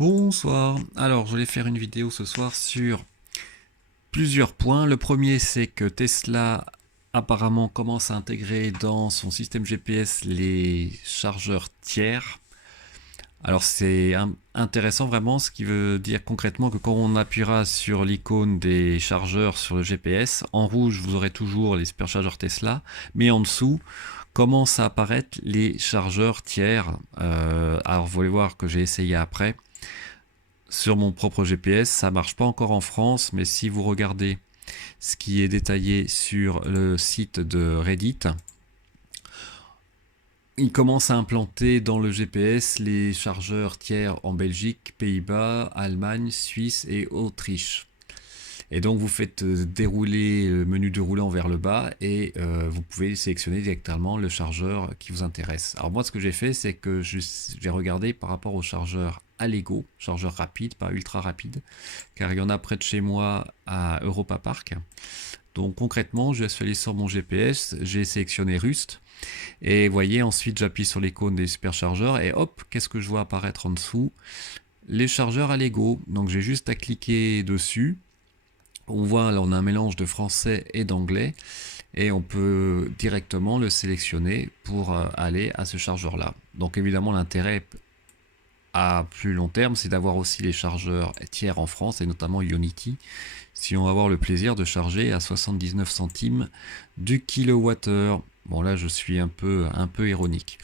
Bonsoir, alors je vais faire une vidéo ce soir sur plusieurs points. Le premier, c'est que Tesla apparemment commence à intégrer dans son système GPS les chargeurs tiers. Alors c'est intéressant vraiment, ce qui veut dire concrètement que quand on appuiera sur l'icône des chargeurs sur le GPS, en rouge vous aurez toujours les superchargeurs Tesla, mais en dessous commencent à apparaître les chargeurs tiers. Alors vous allez voir que j'ai essayé après. Sur mon propre GPS, ça marche pas encore en France, mais si vous regardez ce qui est détaillé sur le site de Reddit, il commence à implanter dans le GPS les chargeurs tiers en Belgique, Pays-Bas, Allemagne, Suisse et Autriche. Et donc vous faites dérouler le menu de roulant vers le bas et vous pouvez sélectionner directement le chargeur qui vous intéresse. Alors moi ce que j'ai fait, c'est que j'ai regardé par rapport au chargeur Allego, chargeur rapide, pas ultra rapide, car il y en a près de chez moi à Europa Park. Donc concrètement, je suis allé sur mon GPS, j'ai sélectionné Rust, et vous voyez, ensuite j'appuie sur l'icône des superchargeurs, et hop, qu'est-ce que je vois apparaître en dessous? Les chargeurs Allego. Donc j'ai juste à cliquer dessus. On voit là, on a un mélange de français et d'anglais, et on peut directement le sélectionner pour aller à ce chargeur là. Donc évidemment l'intérêt à plus long terme, c'est d'avoir aussi les chargeurs tiers en France, et notamment Ionity, si on va avoir le plaisir de charger à 79 centimes du kilowattheure. Bon là je suis un peu ironique.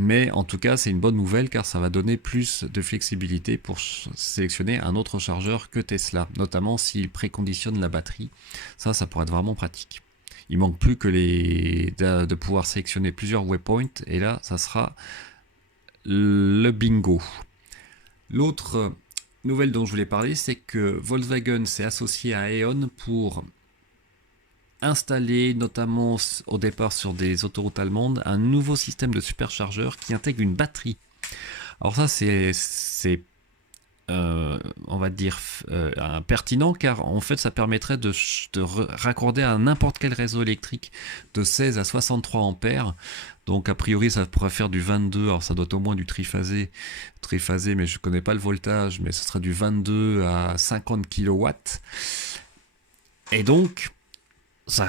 Mais en tout cas, c'est une bonne nouvelle car ça va donner plus de flexibilité pour sélectionner un autre chargeur que Tesla, notamment s'il préconditionne la batterie. Ça pourrait être vraiment pratique. Il manque plus que de pouvoir sélectionner plusieurs waypoints et là, ça sera le bingo. L'autre nouvelle dont je voulais parler, c'est que Volkswagen s'est associé à E.ON pour installer, notamment au départ sur des autoroutes allemandes, un nouveau système de superchargeur qui intègre une batterie. Alors ça c'est on va dire pertinent, car en fait ça permettrait de raccorder à n'importe quel réseau électrique de 16 à 63 ampères. Donc a priori ça pourrait faire du 22, alors ça doit être au moins du triphasé, mais je connais pas le voltage, mais ce serait du 22 à 50 kW. Et donc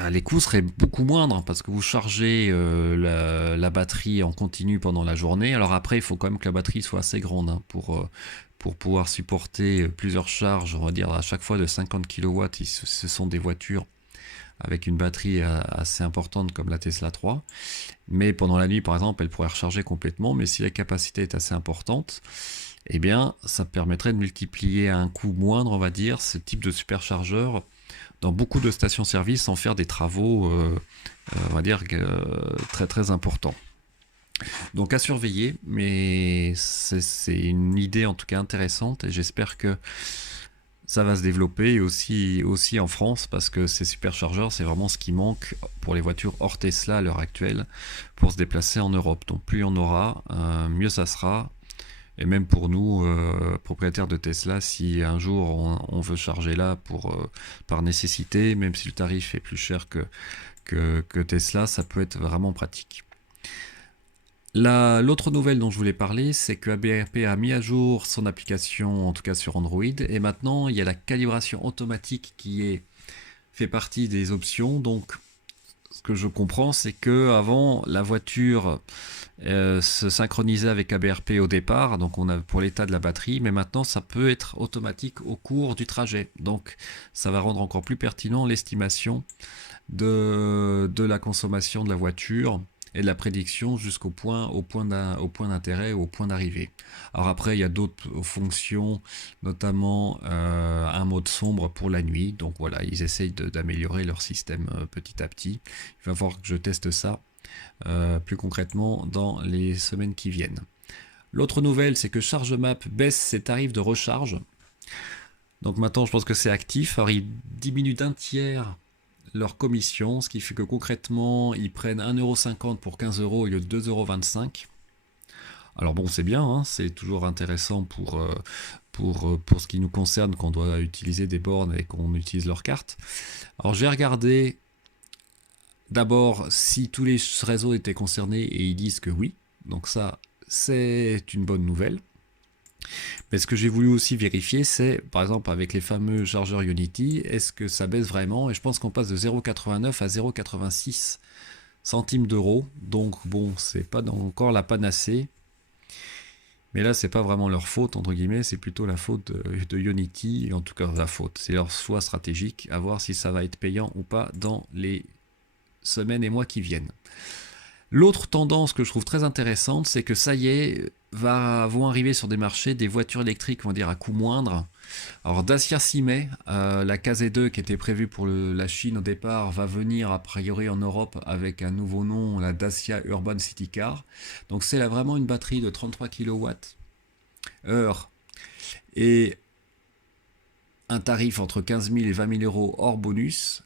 les coûts seraient beaucoup moindres parce que vous chargez la batterie en continu pendant la journée. Alors après, il faut quand même que la batterie soit assez grande pour pouvoir supporter plusieurs charges, on va dire à chaque fois de 50 kW. Ce sont des voitures avec une batterie assez importante comme la Tesla 3. Mais pendant la nuit, par exemple, elle pourrait recharger complètement. Mais si la capacité est assez importante, eh bien, ça permettrait de multiplier à un coût moindre, on va dire, ce type de superchargeur dans beaucoup de stations-service sans faire des travaux, on va dire, très très importants. Donc à surveiller, mais c'est une idée en tout cas intéressante et j'espère que ça va se développer et aussi en France parce que ces superchargeurs, c'est vraiment ce qui manque pour les voitures hors Tesla à l'heure actuelle pour se déplacer en Europe. Donc plus il y en aura, mieux ça sera. Et même pour nous, propriétaires de Tesla, si un jour on veut charger là par nécessité, même si le tarif est plus cher que Tesla, ça peut être vraiment pratique. L'autre nouvelle dont je voulais parler, c'est que ABRP a mis à jour son application, en tout cas sur Android, et maintenant il y a la calibration automatique qui fait partie des options. Donc ce que je comprends, c'est que avant la voiture se synchronisait avec ABRP au départ, donc on a pour l'état de la batterie, mais maintenant ça peut être automatique au cours du trajet. Donc ça va rendre encore plus pertinent l'estimation de la consommation de la voiture et de la prédiction jusqu'au point d'intérêt ou au point d'arrivée. Alors après, il y a d'autres fonctions, notamment un mode sombre pour la nuit. Donc voilà, ils essayent d'améliorer leur système petit à petit. Il va falloir que je teste ça plus concrètement dans les semaines qui viennent. L'autre nouvelle, c'est que ChargeMap baisse ses tarifs de recharge. Donc maintenant, je pense que c'est actif. Alors, ils diminuent d'un tiers leur commission, ce qui fait que concrètement, ils prennent 1,50€ pour 15€ au lieu de 2,25€. Alors bon, c'est bien, hein, c'est toujours intéressant pour ce qui nous concerne quand on doit utiliser des bornes et qu'on utilise leur carte. Alors j'ai regardé d'abord si tous les réseaux étaient concernés et ils disent que oui. Donc ça, c'est une bonne nouvelle. Mais ce que j'ai voulu aussi vérifier, c'est, par exemple, avec les fameux chargeurs Unity, est-ce que ça baisse vraiment? Et je pense qu'on passe de 0,89 à 0,86 centimes d'euros. Donc bon, c'est pas encore la panacée. Mais là, c'est pas vraiment leur faute, entre guillemets, c'est plutôt la faute de Unity, et en tout cas la faute. C'est leur choix stratégique, à voir si ça va être payant ou pas dans les semaines et mois qui viennent. L'autre tendance que je trouve très intéressante, c'est que ça y est, vont arriver sur des marchés des voitures électriques, on va dire à coût moindre. Alors Dacia s'y met, la KZ2 qui était prévue pour la Chine au départ va venir a priori en Europe avec un nouveau nom, la Dacia Urban City Car. Donc c'est vraiment une batterie de 33 kWh et un tarif entre 15 000 et 20 000 euros hors bonus.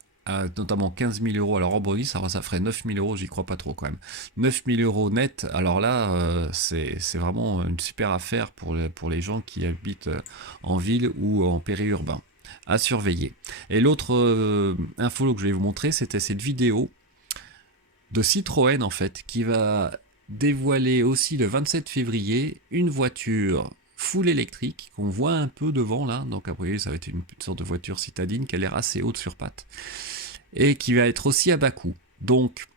Notamment 15 000 euros, alors hors bonus, alors ça ferait 9 000 euros, j'y crois pas trop quand même. 9 000 euros net, alors là, c'est vraiment une super affaire pour les gens qui habitent en ville ou en périurbain. À surveiller. Et l'autre info que je vais vous montrer, c'était cette vidéo de Citroën en fait, qui va dévoiler aussi le 27 février une voiture full électrique qu'on voit un peu devant là, donc après ça va être une sorte de voiture citadine qui a l'air assez haute sur pattes et qui va être aussi à bas coût. Donc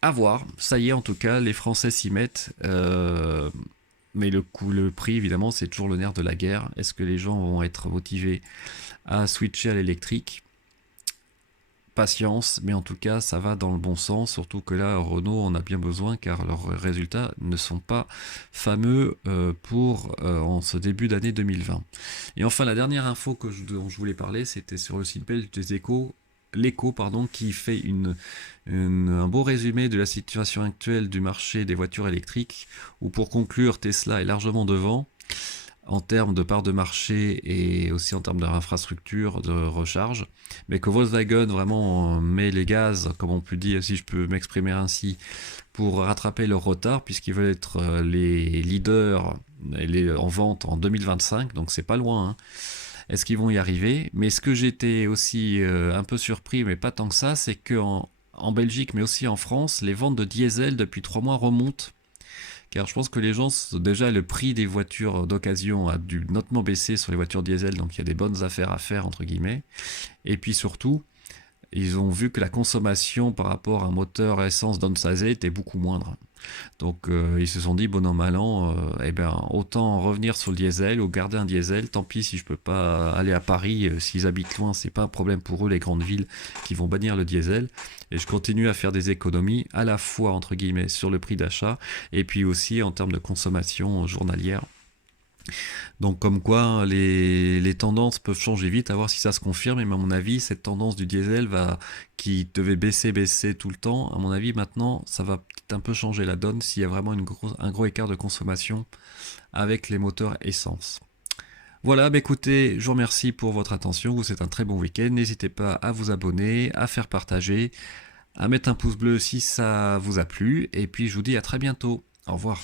à voir, ça y est en tout cas, les Français s'y mettent, mais le prix évidemment c'est toujours le nerf de la guerre. Est-ce que les gens vont être motivés à switcher à l'électrique? Patience, mais en tout cas ça va dans le bon sens, surtout que là Renault en a bien besoin car leurs résultats ne sont pas fameux en ce début d'année 2020. Et enfin la dernière info dont je voulais parler, c'était sur le site belge des Échos, l'Écho pardon, qui fait un beau résumé de la situation actuelle du marché des voitures électriques, où pour conclure Tesla est largement devant en termes de part de marché et aussi en termes d'infrastructure de recharge, mais que Volkswagen vraiment met les gaz, comme on peut dire, si je peux m'exprimer ainsi, pour rattraper leur retard, puisqu'ils veulent être les leaders en vente en 2025, donc c'est pas loin, hein. Est-ce qu'ils vont y arriver? Mais ce que j'étais aussi un peu surpris, mais pas tant que ça, c'est qu'en Belgique, mais aussi en France, les ventes de diesel depuis 3 mois remontent. Car je pense que les gens, déjà le prix des voitures d'occasion a dû notement baisser sur les voitures diesel, donc il y a des bonnes affaires à faire, entre guillemets. Et puis surtout, ils ont vu que la consommation par rapport à un moteur essence downsizé était beaucoup moindre. Donc ils se sont dit, bon an mal an, eh ben, autant revenir sur le diesel ou garder un diesel. Tant pis si je peux pas aller à Paris, s'ils habitent loin, c'est pas un problème pour eux, les grandes villes qui vont bannir le diesel. Et je continue à faire des économies à la fois entre guillemets sur le prix d'achat et puis aussi en termes de consommation journalière. Donc comme quoi les tendances peuvent changer vite, à voir si ça se confirme, mais à mon avis cette tendance du diesel qui devait baisser tout le temps, à mon avis maintenant ça va peut-être un peu changer la donne s'il y a vraiment un gros écart de consommation avec les moteurs essence. Voilà, bah écoutez, je vous remercie pour votre attention, vous souhaite un très bon week-end, n'hésitez pas à vous abonner, à faire partager, à mettre un pouce bleu si ça vous a plu, et puis je vous dis à très bientôt, au revoir.